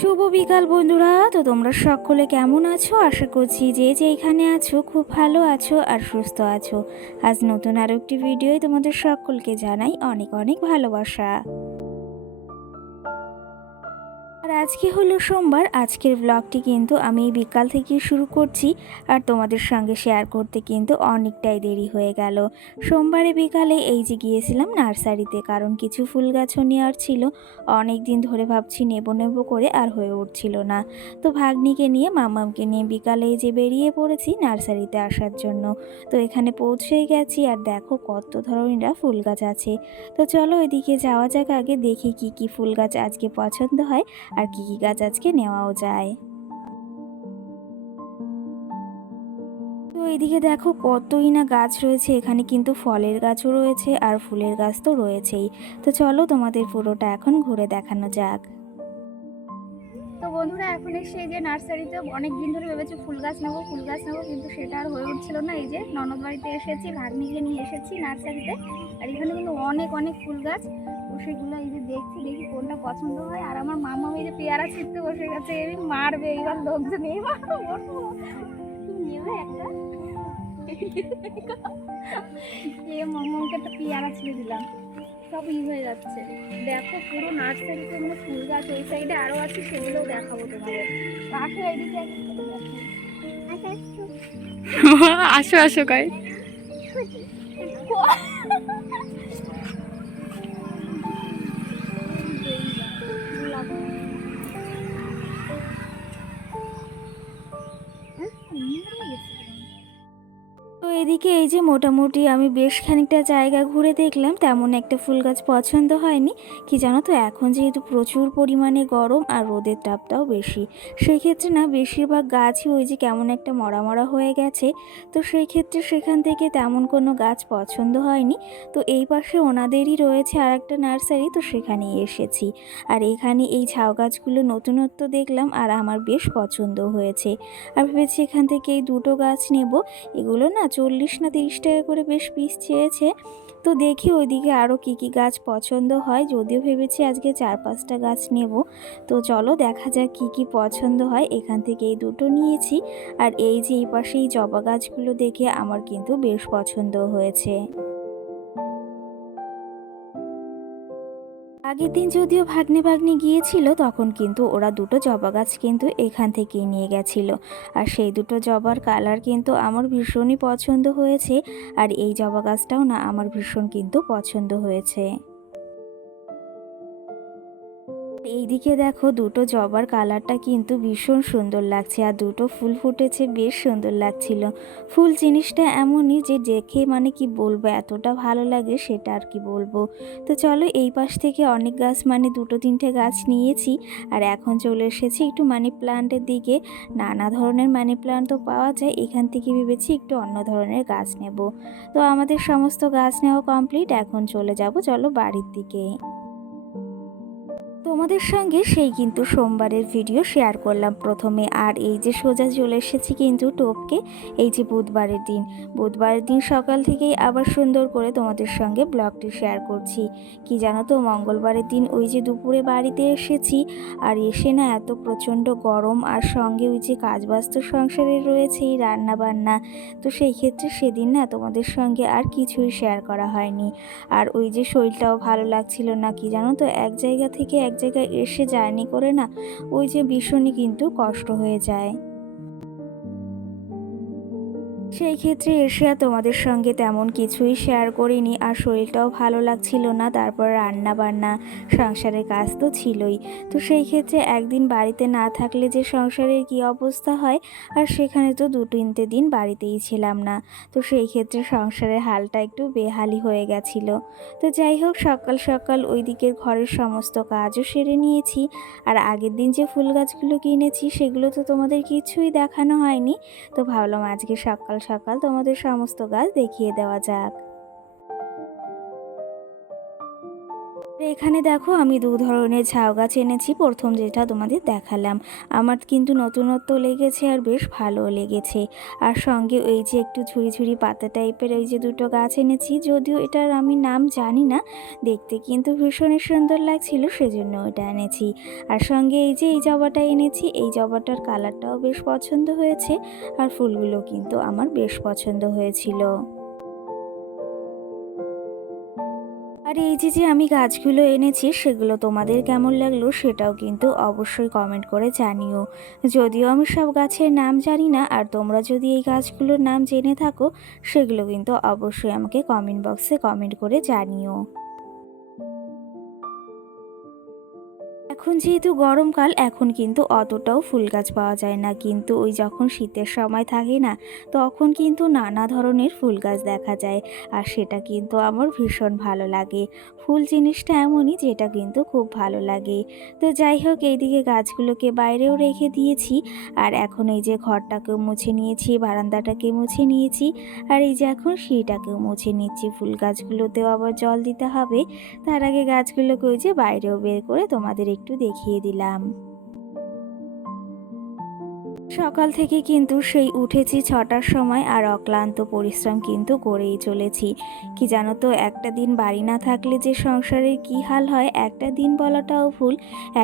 শুভ বিকাল বন্ধুরা। তো তোমরা সকলে কেমন আছো? আশা করছি যে যেখানে আছো খুব ভালো আছো আর সুস্থ আছো। আজ নতুন আরো একটি ভিডিওয় তোমাদের সকলকে জানাই অনেক অনেক ভালোবাসা। আর আজকে হলো সোমবার। আজকের ব্লগটি কিন্তু আমি বিকাল থেকে শুরু করছি আর তোমাদের সঙ্গে শেয়ার করতে কিন্তু অনেকটাই দেরি হয়ে গেল। সোমবারে বিকালে এই যে গিয়েছিলাম নার্সারিতে, কারণ কিছু ফুল গাছও নেওয়ার ছিল। অনেক দিন ধরে ভাবছি নেব নেব করে আর হয়ে উঠছিল না। তো ভাগ্নিকে নিয়ে মামামকে নিয়ে বিকালে এই যে বেরিয়ে পড়েছি নার্সারিতে আসার জন্য। তো এখানে পৌঁছেই গেছি আর দেখো কত ধরনের ফুল গাছ আছে। তো চলো ওইদিকে যাওয়া যাক, আগে দেখি কি কি ফুল গাছ আজকে পছন্দ হয় আর কি কি গাছ আজকে নেওয়াও যায়। তো এইদিকে দেখো কতই না গাছ রয়েছে, এখানে কিন্তু ফলের গাছও রয়েছে আর ফুলের গাছ তো রয়েছেই। তো চলো তোমাদের পুরোটা এখন ঘুরে দেখানো যাক। তো বন্ধুরা, এখন এসে এই যে নার্সারিতে অনেক দিন ধরে ভেবেছি ফুল গাছ নেবো কিন্তু সেটা আর হয়ে উঠছিল না। এই যে ননদ বাড়িতে এসেছি, ভাগ্নিকে নিয়ে এসেছি নার্সারিতে। আর এখানে কিন্তু অনেক অনেক ফুল গাছ, তো সেগুলো এই যে দেখি কোনটা পছন্দ হয়। আর আমার মামা এই যে পেয়ারা ছিঁড়তে বসে গেছে, এই মারবে এইবার লোকজন, এই তুমি নেবে একটা মামাকে তো পেয়ারা ছিঁড়ে দিলাম, সব হয়ে যাচ্ছে। দেখো পুরো নার্সারিতে মানে ফুল গাছ, ওই সাইডে আরো আছে, সেগুলোও দেখাবো তোমাদের। আসো এদিকে, আসো আসো গাই। তো এদিকে এই যে মোটামুটি আমি বেশ খানিকটা জায়গা ঘুরে দেখলাম, তেমন একটা ফুল গাছ পছন্দ হয়নি। কি জানো তো, এখন যেহেতু প্রচুর পরিমাণে গরম আর রোদের তাপটাও বেশি, সেই ক্ষেত্রে না বেশিরভাগ গাছই ওই যে কেমন একটা মরা মরা হয়ে গেছে। তো সেই ক্ষেত্রে সেখান থেকে তেমন কোনো গাছ পছন্দ হয়নি। তো এই পাশে ওনাদেরই রয়েছে আর একটা নার্সারি, তো সেখানেই এসেছি। আর এখানে এই ঝাউ গাছগুলো নতুনত্ব দেখলাম আর আমার বেশ পছন্দ হয়েছে। আর ভেবেছি এখান থেকে এই দুটো গাছ নেব। এগুলো না 40 না 30 টাকা করে বেশ পিস চেয়েছে। তো দেখি ওইদিকে আরও কি কি গাছ পছন্দ হয়, যদিও ভেবেছি আজকে 4-5টা গাছ নেব। তো চলো দেখা যাক কি কি পছন্দ হয়। এখান থেকে এই দুটো নিয়েছি। আর এই যে এই পাশে এই জবা গাছগুলো দেখে আমার কিন্তু বেশ পছন্দ হয়েছে। আগের দিন যদিও ভাগ্নি গিয়েছিল, তখন কিন্তু ওরা দুটো জবা গাছ কিন্তু এখান থেকেই নিয়ে গেছিল। আর সেই দুটো জবার কালার কিন্তু আমার ভীষণই পছন্দ হয়েছে। আর এই জবা গাছটাও না আমার ভীষণ কিন্তু পছন্দ হয়েছে। এইদিকে দেখো দুটো জবার কালারটা কিন্তু ভীষণ সুন্দর লাগছে আর দুটো ফুল ফুটেছে, বেশ সুন্দর লাগছিল। ফুল জিনিসটা এমনই যে দেখে মানে কি বলবো, এতটা ভালো লাগে সেটা আর কি বলবো। তো চলো এই পাশ থেকে অনেক গাছ মানে 2-3টে গাছ নিয়েছি। আর এখন চলে এসেছি একটু মানি প্লান্টের দিকে। নানা ধরনের মানি প্লান্ট তো পাওয়া যায়, এখান থেকে ভেবেছি একটু অন্য ধরনের গাছ নেব। তো আমাদের সমস্ত গাছ নেওয়া কমপ্লিট, এখন চলে যাব চলো বাড়ির দিকে। তোমাদের সঙ্গে সেই কিন্তু সোমবারের ভিডিও শেয়ার করলাম প্রথমে। আর এই যে সোজা চলে এসেছি কিন্তু টপকে, এই যে বুধবারের দিন সকাল থেকেই আবার সুন্দর করে তোমাদের সঙ্গে ব্লগটি শেয়ার করছি। কি জানো তো, মঙ্গলবারের দিন ওই যে দুপুরে বাড়িতে এসেছি আর এসে না এত প্রচণ্ড গরম, আর সঙ্গে ওই যে কাজবাজ তো সংসারে রয়েছে, এই রান্না বান্না। তো সেই ক্ষেত্রে সেদিন না তোমাদের সঙ্গে আর কিছুই শেয়ার করা হয়নি। আর ওই যে শরীরটাও ভালো লাগছিল না। কি জানো তো, এক জায়গা থেকে এক জায়গায় এসে জার্নি করে না ওই যে ভীষণই কিন্তু কষ্ট হয়ে যায়। সেই ক্ষেত্রে এসে আর তোমাদের সঙ্গে তেমন কিছুই শেয়ার করিনি। আর শরীরটাও ভালো লাগছিল না, তারপর রান্না বান্না সংসারের কাজ তো ছিলই। তো সেই ক্ষেত্রে একদিন বাড়িতে না থাকলে যে সংসারের কি অবস্থা হয়, আর সেখানে তো 2-3টে দিন বাড়িতেই ছিলাম না। তো সেই ক্ষেত্রে সংসারের হালটা একটু বেহালি হয়ে গেছিল। তো যাই হোক, সকাল সকাল ওই দিকের ঘরের সমস্ত কাজও সেরে নিয়েছি। আর আগের দিন যে ফুল গাছগুলো কিনেছি সেগুলো তো তোমাদের কিছুই দেখানো হয়নি। তো ভাবলাম আজকে সকাল সকাল তোমাদের সমস্ত গাছ দেখিয়ে দেওয়া যাক। এখানে দেখো আমি দু ধরনের ঝাউ গাছ এনেছি। প্রথম যেটা তোমাদের দেখালাম, আমার কিন্তু নতুনত্ব লেগেছে আর বেশ ভালো লেগেছে। আর সঙ্গে ওই যে একটু ঝুড়ি ঝুড়ি পাতা টাইপের ওই যে দুটো গাছ এনেছি, যদিও এটার আমি নাম জানি না, দেখতে কিন্তু ভীষণই সুন্দর লাগছিল, সেজন্য ওটা এনেছি। আর সঙ্গে এই যে এই জবাটা এনেছি, এই জবাটার কালারটাও বেশ পছন্দ হয়েছে আর ফুলগুলো কিন্তু আমার বেশ পছন্দ হয়েছিল। আর এই যে আমি গাছগুলো এনেছি সেগুলো তোমাদের কেমন লাগলো সেটাও কিন্তু অবশ্যই কমেন্ট করে জানিও। যদিও আমি সব গাছের নাম জানি না, আর তোমরা যদি এই গাছগুলোর নাম জেনে থাকো সেগুলো কিন্তু অবশ্যই আমাকে কমেন্ট বক্সে কমেন্ট করে জানিও। এখন যেহেতু গরমকাল, এখন কিন্তু অতটাও ফুল গাছ পাওয়া যায় না, কিন্তু ওই যখন শীতের সময় থাকে না, তখন কিন্তু নানা ধরনের ফুল গাছ দেখা যায়। আর সেটা কিন্তু আমার ভীষণ ভালো লাগে। ফুল জিনিসটা এমনই যেটা কিন্তু খুব ভালো লাগে। তো যাই হোক, এইদিকে গাছগুলোকে বাইরেও রেখে দিয়েছি। আর এখন এই যে ঘরটাকেও মুছে নিয়েছি, বারান্দাটাকে মুছে নিয়েছি, আর এই যে এখন সিঁড়িটাকেও মুছে নিচ্ছি। ফুল গাছগুলোতেও আবার জল দিতে হবে। তার আগে গাছগুলোকে ওই যে বাইরেও বের করে তোমাদের একটু দেখিয়ে দিলাম। সকাল থেকে কিন্তু সেই উঠেছি 6টার সময়, আর অক্লান্ত পরিশ্রম কিন্তু করেই চলেছি। কি জানো তো, একটা দিন বাড়ি না থাকলে যে সংসারের কি হাল হয়, একটা দিন বলাটাও ভুল,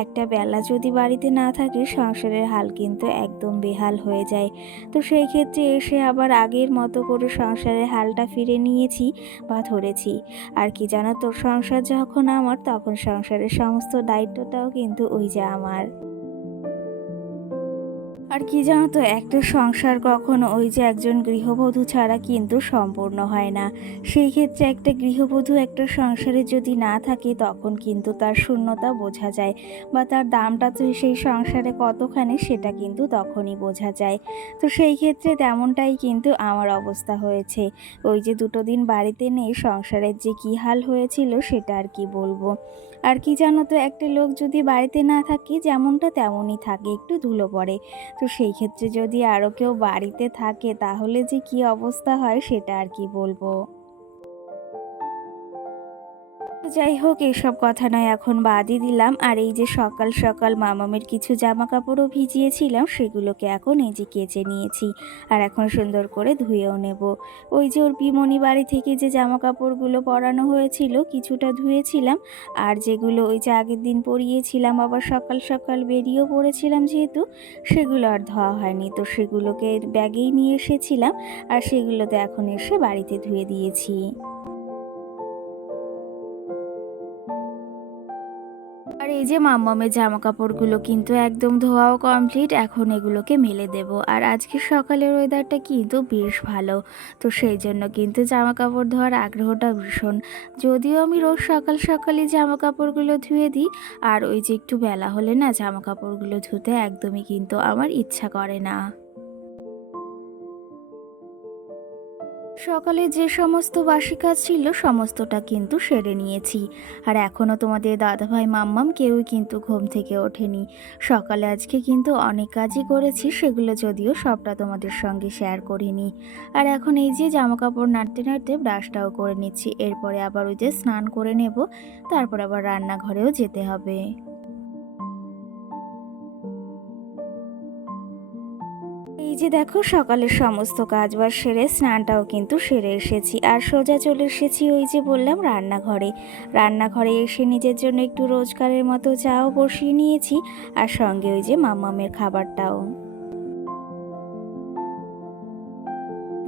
একটা বেলা যদি বাড়িতে না থাকে সংসারের হাল কিন্তু একদম বেহাল হয়ে যায়। তো সেই ক্ষেত্রে এসে আবার আগের মতো করে সংসারের হালটা ফিরে নিয়েছি বা ধরেছি। আর কি জানো তো, সংসার যখন আমার, তখন সংসারের সমস্ত দায়িত্বটাও কিন্তু ওই যে আমার। আর কি জানো তো, একটা সংসার কখনো ওই যে একজন গৃহবধূ ছাড়া কিন্তু সম্পূর্ণ হয় না। সেই ক্ষেত্রে একটা গৃহবধূ একটা সংসারে যদি না থাকে, তখন কিন্তু তার শূন্যতা বোঝা যায়, বা তার দামটা তো সেই সংসারে কতখানি সেটা কিন্তু তখনই বোঝা যায়। তো সেই ক্ষেত্রে তেমনটাই কিন্তু আমার অবস্থা হয়েছে। ওই যে দুটো দিন বাড়িতে নেই, সংসারের যে কী হাল হয়েছিল সেটা আর কি বলবো। আর কি জানো তো, একটা লোক যদি বাড়িতে না থাকে, যেমনটা তেমনই থাকে, একটু ধুলো পড়ে। তো সেই ক্ষেত্রে যদি আরও কেউ বাড়িতে থাকে, তাহলে যে কি অবস্থা হয় সেটা আর কি বলবো। তো যাই হোক, এসব কথা নয়, এখন বাদই দিলাম। আর এই যে সকাল সকাল মামামের কিছু জামা কাপড়ও ভিজিয়েছিলাম, সেগুলোকে এখন এই যে কেচে নিয়েছি। আর এখন সুন্দর করে ধুয়েও নেব। ওই যে ওর পিমনি বাড়ি থেকে যে জামা কাপড়গুলো পরানো হয়েছিল, কিছুটা ধুয়েছিলাম। আর যেগুলো ওই যে আগের দিন পরিয়েছিলাম, আবার সকাল সকাল বেরিয়েও পড়েছিলাম যেহেতু, সেগুলো আর ধোয়া হয়নি। তো সেগুলোকে ব্যাগেই নিয়ে এসেছিলাম, আর সেগুলোতে এখন এসে বাড়িতে ধুয়ে দিয়েছি। আর এই যে মাম্মামের জামা কাপড়গুলো কিন্তু একদম ধোয়াও কমপ্লিট, এখন এগুলোকে মেলে দেব। আর আজকে সকালের ওয়েদারটা কিন্তু বেশ ভালো, তো সেই জন্য কিন্তু জামা কাপড় ধোয়ার আগ্রহটা ভীষণ। যদিও আমি রোজ সকাল সকালই জামা কাপড়গুলো ধুয়ে দিই, আর ওই যে একটু বেলা হলে না জামা কাপড়গুলো ধুতে একদমই কিন্তু আমার ইচ্ছা করে না। সকালে যে সমস্ত বাসি কাজ ছিল সমস্তটা কিন্তু সেরে নিয়েছি। আর এখনও তোমাদের দাদাভাই মাম্মাম কেউই কিন্তু ঘুম থেকে ওঠেনি। সকালে আজকে কিন্তু অনেক কাজই করেছি, সেগুলো যদিও সবটা তোমাদের সঙ্গে শেয়ার করিনি। আর এখন এই যে জামা কাপড় নাড়তে নাড়তে ব্রাশটাও করে নিচ্ছি, এরপরে আবার ওই যে স্নান করে নেব, তারপর আবার রান্নাঘরেও যেতে হবে। এই যে দেখো, সকালের সমস্ত কাজ বাজ সেরে স্নানটাও কিন্তু সেরে এসেছি, আর সোজা চলে এসেছি ওই যে বললাম রান্নাঘরে। রান্নাঘরে এসে নিজের জন্য একটু রোজকারের মতো চাও বসিয়ে নিয়েছি, আর সঙ্গে ওই যে মাম্মামের খাবারটাও।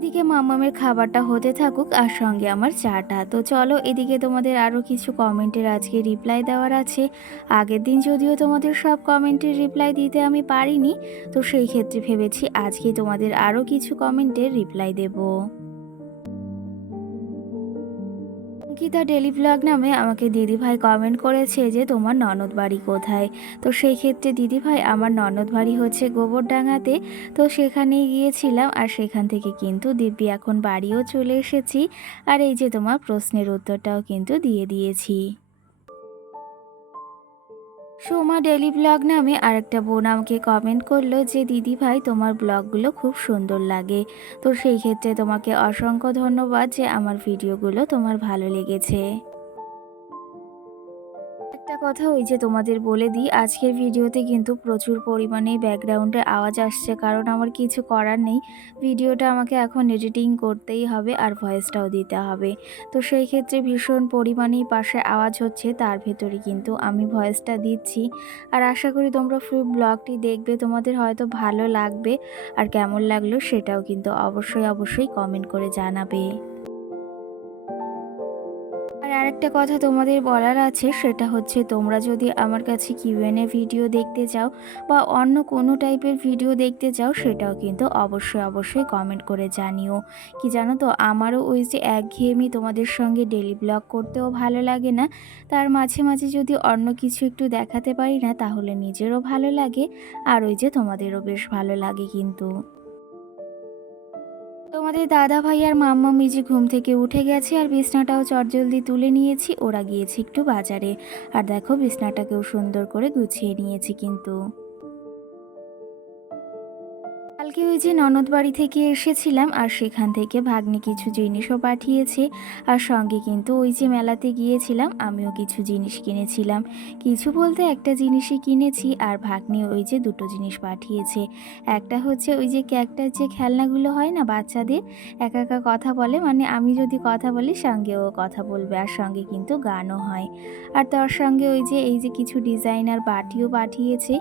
এদিকে মাম্মামের খাবারটা হতে থাকুক, আর সঙ্গে আমার চাটা। তো চলো, এদিকে তোমাদের আরও কিছু কমেন্টের আজকে রিপ্লাই দেওয়ার আছে। আগের দিন যদিও তোমাদের সব কমেন্টের রিপ্লাই দিতে আমি পারিনি, তো সেই ক্ষেত্রে ভেবেছি আজকে তোমাদের আরও কিছু কমেন্টের রিপ্লাই দেবো। অঙ্কিতা ডেলি ব্লগ নামে আমাকে দিদিভাই কমেন্ট করেছে যে তোমার ননদ বাড়ি কোথায়। তো সেই ক্ষেত্রে দিদিভাই, আমার ননদ বাড়ি হচ্ছে গোবরডাঙ্গাতে। তো সেখানেই গিয়েছিলাম, আর সেখান থেকে কিন্তু দিব্যি এখন বাড়িও চলে এসেছি। আর এই যে তোমার প্রশ্নের উত্তরটাও কিন্তু দিয়ে দিয়েছি। সোমা ডেলি ব্লগ নামে আরেকটা বোন আমাকে কমেন্ট করলো যে দিদি ভাই, তোমার ব্লগগুলো খুব সুন্দর লাগে। তো সেই ক্ষেত্রে তোমাকে অসংখ্য ধন্যবাদ যে আমার ভিডিওগুলো তোমার ভালো লেগেছে। কথা ওই যে তোমাদের বলে দিই, আজকের ভিডিওতে কিন্তু প্রচুর পরিমাণে ব্যাকগ্রাউন্ডে আওয়াজ আসছে, কারণ আমার কিছু করার নেই। ভিডিওটা আমাকে এখন এডিটিং করতেই হবে আর ভয়েসটাও দিতে হবে। তো সেই ক্ষেত্রে ভীষণ পরিমাণেই পাশে আওয়াজ হচ্ছে, তার ভেতরে কিন্তু আমি ভয়েসটা দিচ্ছি। আর আশা করি তোমরা ফুল ব্লগটি দেখবে, তোমাদের হয়তো ভালো লাগবে। আর কেমন লাগলো সেটাও কিন্তু অবশ্যই কমেন্ট করে জানাবে। আর আরেকটা কথা তোমাদের বলার আছে, সেটা হচ্ছে তোমরা যদি আমার কাছে কিউএনএ ভিডিও দেখতে চাও বা অন্য কোনো টাইপের ভিডিও দেখতে চাও, সেটাও কিন্তু অবশ্যই কমেন্ট করে জানিও। কি জানো তো, আমারও ওই যে একঘেয়েমি তোমাদের সঙ্গে ডেলি ব্লগ করতেও ভালো লাগে না। তার মাঝে মাঝে যদি অন্য কিছু একটু দেখাতে পারি না, তাহলে নিজেরও ভালো লাগে আর ওই যে তোমাদেরও বেশ ভালো লাগে কিন্তু। তোমাদের দাদা ভাই আর মাম্মা মিজি ঘুম থেকে উঠে গেছে আর বিছনাটাও চটজলদি তুলে নিয়েছি, ওরা গিয়েছে একটু বাজারে। আর দেখো বিছনাটাকেও সুন্দর করে গুছিয়ে নিয়েছি কিন্তু। কালকে ওই যে ননদ বাড়ি থেকে এসেছিলাম আর সেখান থেকে ভাগ্নি কিছু জিনিসও পাঠিয়েছে। আর সঙ্গে কিন্তু ওই যে মেলাতে গিয়েছিলাম, আমিও কিছু জিনিস কিনেছিলাম। কিছু বলতে একটা জিনিসই কিনেছি আর ভাগ্নি ওই যে দুটো জিনিস পাঠিয়েছে। একটা হচ্ছে ওই যে ক্যাকটার যে খেলনাগুলো হয় না বাচ্চাদের, একা একা কথা বলে, মানে আমি যদি কথা বলি সঙ্গে ও কথা বলবে, আর সঙ্গে কিন্তু গানও হয়। আর তার সঙ্গে ওই যে এই যে কিছু ডিজাইনার বাটিও পাঠিয়েছে।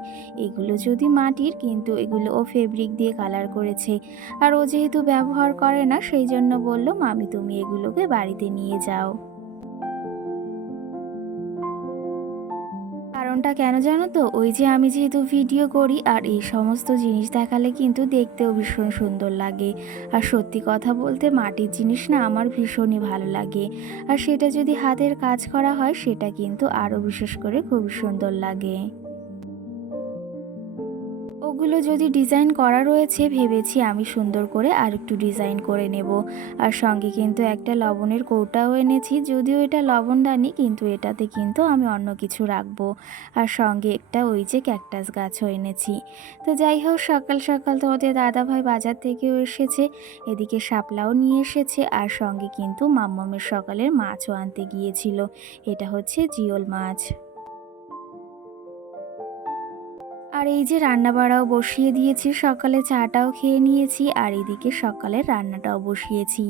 এগুলো যদি মাটির, কিন্তু এগুলো ও ফেব্রিক দিয়ে কালার করেছে। আর ও যেহেতু ব্যবহার করে না, সেই জন্য বলল মামি তুমি এগুলোকে বাড়িতে নিয়ে যাও। কারণটা কেন জানো তো, ওই যে আমি যেহেতু ভিডিও করি আর এই সমস্ত জিনিস দেখালে কিন্তু দেখতেও ভীষণ সুন্দর লাগে। আর সত্যি কথা বলতে মাটির জিনিস না আমার ভীষণই ভালো লাগে। আর সেটা যদি হাতের কাজ করা হয়, সেটা কিন্তু আরও বিশেষ করে খুবই সুন্দর লাগে। ওগুলো যদি ডিজাইন করা রয়েছে, ভেবেছি আমি সুন্দর করে আর একটু ডিজাইন করে নেব। আর সঙ্গে কিন্তু একটা লবণের কৌটাও এনেছি, যদিও এটা লবণদানি, কিন্তু এটাতে কিন্তু আমি অন্য কিছু রাখবো। আর সঙ্গে একটা ওই যে ক্যাকটাস গাছও এনেছি। তো যাই হোক, সকাল সকাল তোমাদের দাদাভাই বাজার থেকেও এসেছে, এদিকে শাপলাও নিয়ে এসেছে, আর সঙ্গে কিন্তু মাম্মামের সকালের মাছও আনতে গিয়েছিল। এটা হচ্ছে জিওল মাছ। আর এই যে রান্না বাড়াও বসিয়ে দিয়েছি, সকালে চাটাও খেয়ে নিয়েছি আর এদিকে সকালের রান্নাটাও বসিয়েছি।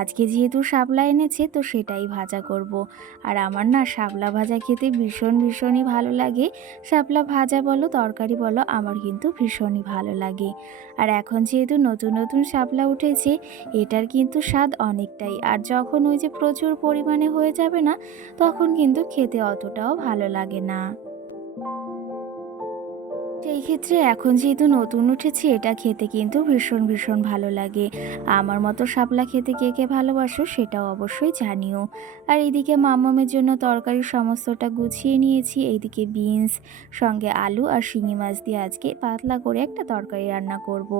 আজকে যেহেতু শাপলা এনেছে, তো সেটাই ভাজা করব। আর আমার না শাপলা ভাজা খেতে ভীষণই ভালো লাগে। শাপলা ভাজা বলো তরকারি বলো, আমার কিন্তু ভীষণই ভালো লাগে। আর এখন যেহেতু নতুন শাপলা উঠেছে, এটার কিন্তু স্বাদ অনেকটাই। আর যখন ওই যে প্রচুর পরিমাণে হয়ে যাবে না, তখন কিন্তু খেতে অতটাও ভালো লাগে না। সেই ক্ষেত্রে এখন যেহেতু নতুন উঠেছে, এটা খেতে কিন্তু ভীষণ ভালো লাগে। আমার মতো শাপলা খেতে কে কে ভালোবাসো সেটাও অবশ্যই জানিও। আর এইদিকে মাম্মামের জন্য তরকারি সমস্তটা গুছিয়ে নিয়েছি। এইদিকে বিনস, সঙ্গে আলু আর শিঙি মাছ দিয়ে আজকে পাতলা করে একটা তরকারি রান্না করব।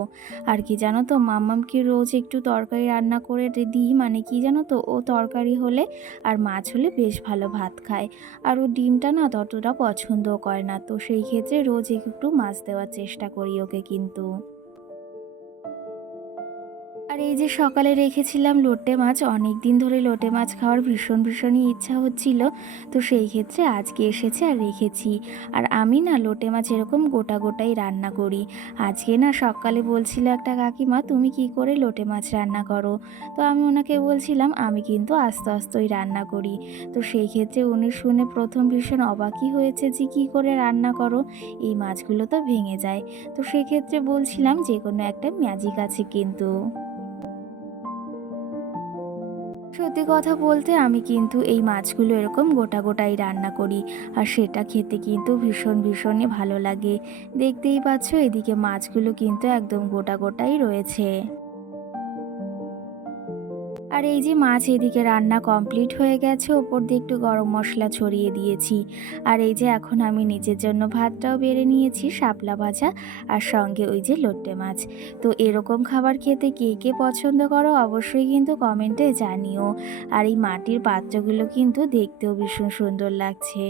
আর কি জানো তো, মাম্মামকে রোজ একটু তরকারি রান্না করে দিই, মানে কি জানো তো, ও তরকারি হলে আর মাছ হলে বেশ ভালো ভাত খায়। আর ও ডিমটা না ততটা পছন্দও করে না, তো সেই ক্ষেত্রে রোজ একটু মাছ দেওয়ার চেষ্টা করি ওকে কিন্তু। আর এই যে সকালে রেখেছিলাম লোটে মাছ, অনেক দিন ধরে লোটে মাছ খাওয়ার ভীষণই ইচ্ছা হচ্ছিল। তো সেই ক্ষেত্রে আজকে এসেছে আর রেখেছি। আর আমি না লোটে মাছ এরকম গোটাই রান্না করি। আজকে না সকালে বলছিল একটা কাকিমা, তুমি কি করে লোটে মাছ রান্না করো? তো আমি ওনাকে বলছিলাম আমি কিন্তু আস্তেই রান্না করি। তো সেই ক্ষেত্রে উনি শুনে প্রথম ভীষণ অবাকই হয়েছে যে কী করে রান্না করো, এই মাছগুলো তো ভেঙে যায়। তো সেক্ষেত্রে বলছিলাম যে কোনো একটা ম্যাজিক আছে কিন্তু। সত্যি কথা বলতে আমি কিন্তু এই মাছগুলো এরকম গোটাই রান্না করি। আর সেটা খেতে কিন্তু ভীষণই ভালো লাগে। দেখতেই পাচ্ছ এদিকে মাছগুলো কিন্তু একদম গোটাই রয়েছে। আর এই যে মাছ এদিকে রান্না কমপ্লিট হয়ে গেছে, ওপর দিয়ে একটু গরম মশলা ছড়িয়ে দিয়েছি। আর এই যে এখন আমি নিজের জন্য ভাতটাও বেড়ে নিয়েছি, শাপলা ভাজা আর সঙ্গে ওই যে লোটে মাছ। তো এরকম খাবার খেতে কে কে পছন্দ করো অবশ্যই কিন্তু কমেন্টে জানিও। আর এই মাটির পাত্রগুলো কিন্তু দেখতেও ভীষণ সুন্দর লাগছে।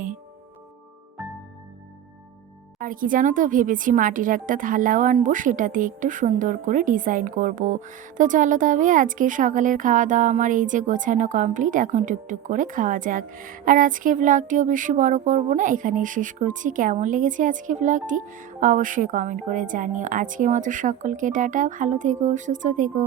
আর কি জানো তো, ভেবেছি মাটির একটা থালাও আনবো, সেটাতে একটু সুন্দর করে ডিজাইন করব। তো চলো তবে আজকে সকালের খাওয়া দাওয়া আমার এই যে গোছানো কমপ্লিট, এখন টুকটুক করে খাওয়া যাক। আর আজকে ব্লগটিও বেশি বড় করব না, এখানেই শেষ করছি। কেমন লেগেছে আজকে ব্লগটি অবশ্যই কমেন্ট করে জানিও। আজকের মতো সকলকে টাটা, ভালো থেকো, সুস্থ থেকো।